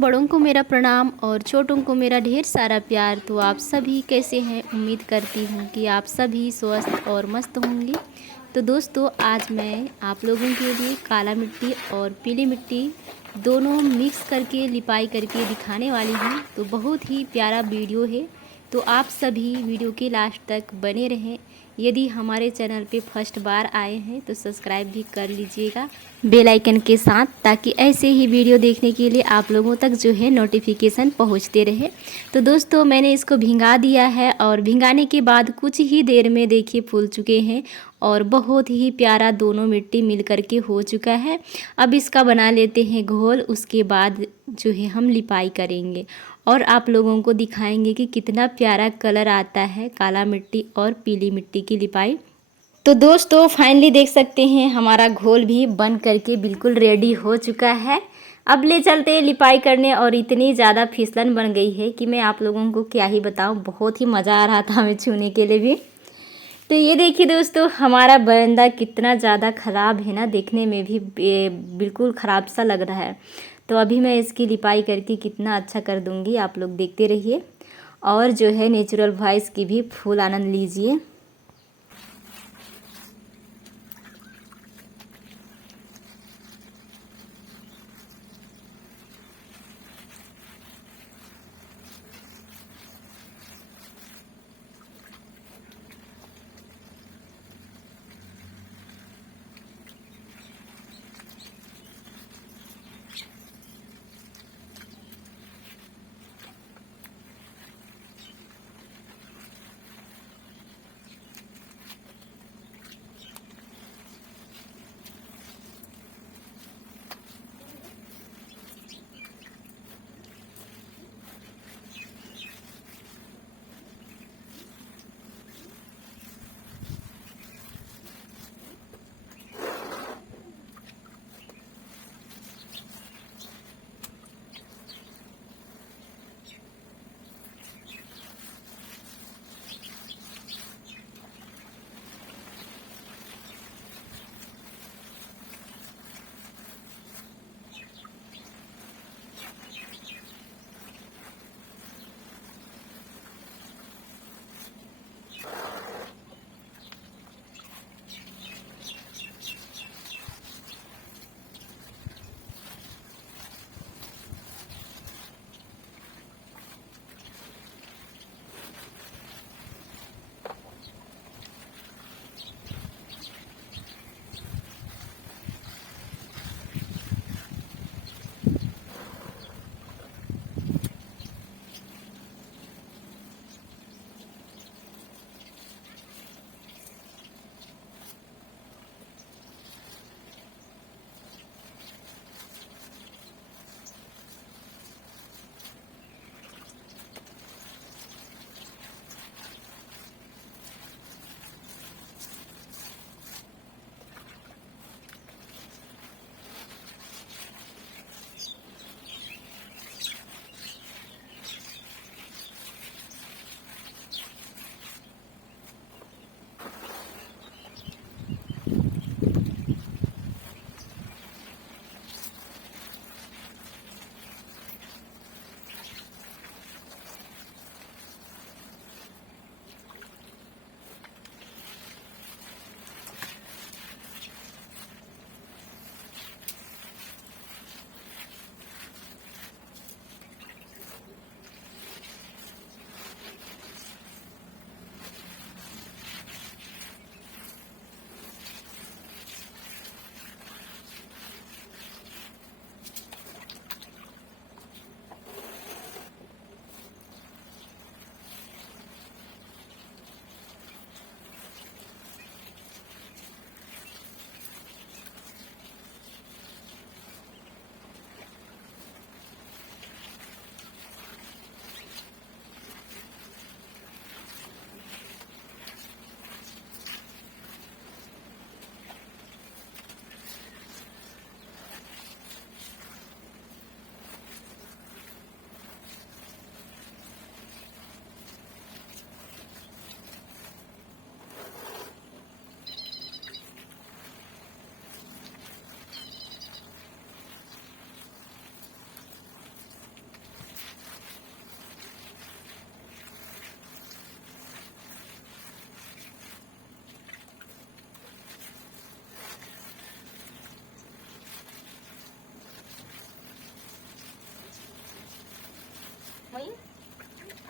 बड़ों को मेरा प्रणाम और छोटों को मेरा ढेर सारा प्यार। तो आप सभी कैसे हैं? उम्मीद करती हूँ कि आप सभी स्वस्थ और मस्त होंगे। तो दोस्तों, आज मैं आप लोगों के लिए काला मिट्टी और पीली मिट्टी दोनों मिक्स करके लिपाई करके दिखाने वाली हूँ। तो बहुत ही प्यारा वीडियो है, तो आप सभी वीडियो के लास्ट तक बने रहें। यदि हमारे चैनल पे फर्स्ट बार आए हैं तो सब्सक्राइब भी कर लीजिएगा बेल आइकन के साथ, ताकि ऐसे ही वीडियो देखने के लिए आप लोगों तक जो है नोटिफिकेशन पहुंचते रहे। तो दोस्तों, मैंने इसको भिंगा दिया है और भिंगाने के बाद कुछ ही देर में देखिए फूल चुके हैं और बहुत ही प्यारा दोनों मिट्टी मिल करके हो चुका है। अब इसका बना लेते हैं घोल, उसके बाद जो है हम लिपाई करेंगे और आप लोगों को दिखाएंगे कि कितना प्यारा कलर आता है काला मिट्टी और पीली मिट्टी की लिपाई। तो दोस्तों, फाइनली देख सकते हैं हमारा घोल भी बन करके बिल्कुल रेडी हो चुका है। अब ले चलते हैं लिपाई करने, और इतनी ज़्यादा फिसलन बन गई है कि मैं आप लोगों को क्या ही बताऊं। बहुत ही मज़ा आ रहा था हमें छूने के लिए भी। तो ये देखिए दोस्तों, हमारा बरंदा कितना ज़्यादा ख़राब है ना, देखने में भी बिल्कुल ख़राब सा लग रहा है। तो अभी मैं इसकी लिपाई करके कितना अच्छा कर दूंगी, आप लोग देखते रहिए और जो है नेचुरल वॉइस की भी फुल आनंद लीजिए।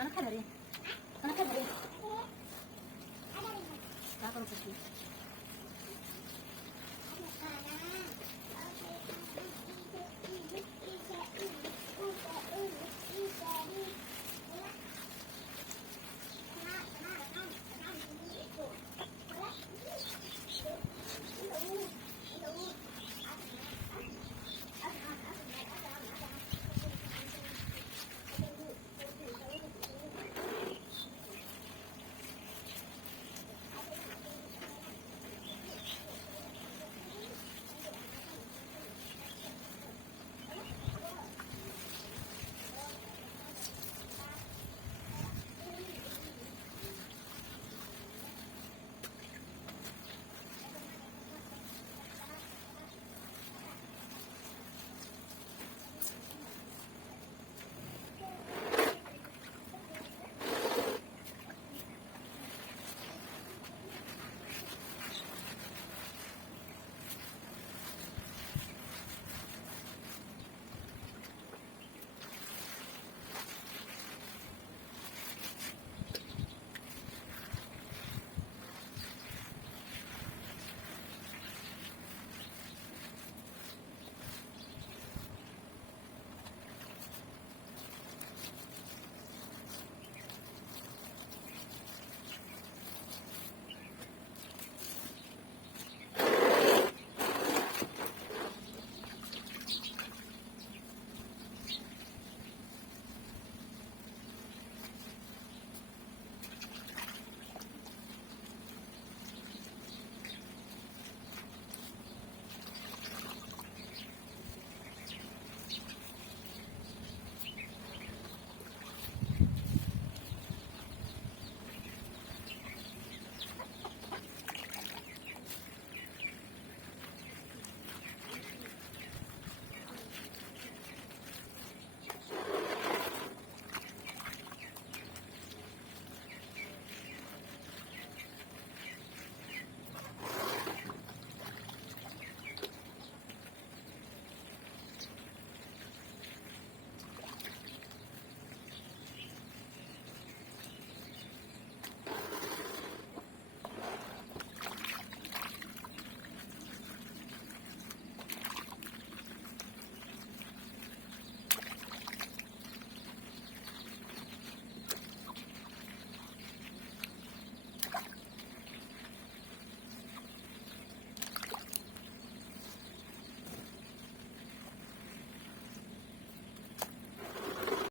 खाना खा रहे, खाना खा रहे, क्या करो सकती।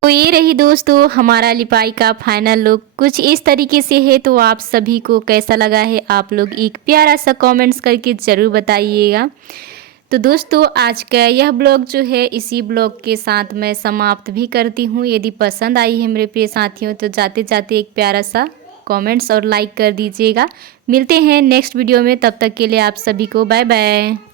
तो ये रही दोस्तों हमारा लिपाई का फाइनल लुक कुछ इस तरीके से है। तो आप सभी को कैसा लगा है आप लोग एक प्यारा सा कमेंट्स करके ज़रूर बताइएगा। तो दोस्तों आज का यह ब्लॉग जो है इसी ब्लॉग के साथ मैं समाप्त भी करती हूँ। यदि पसंद आई है मेरे प्रिय साथियों तो जाते जाते एक प्यारा सा कमेंट्स और लाइक कर दीजिएगा। मिलते हैं नेक्स्ट वीडियो में, तब तक के लिए आप सभी को बाय बाय।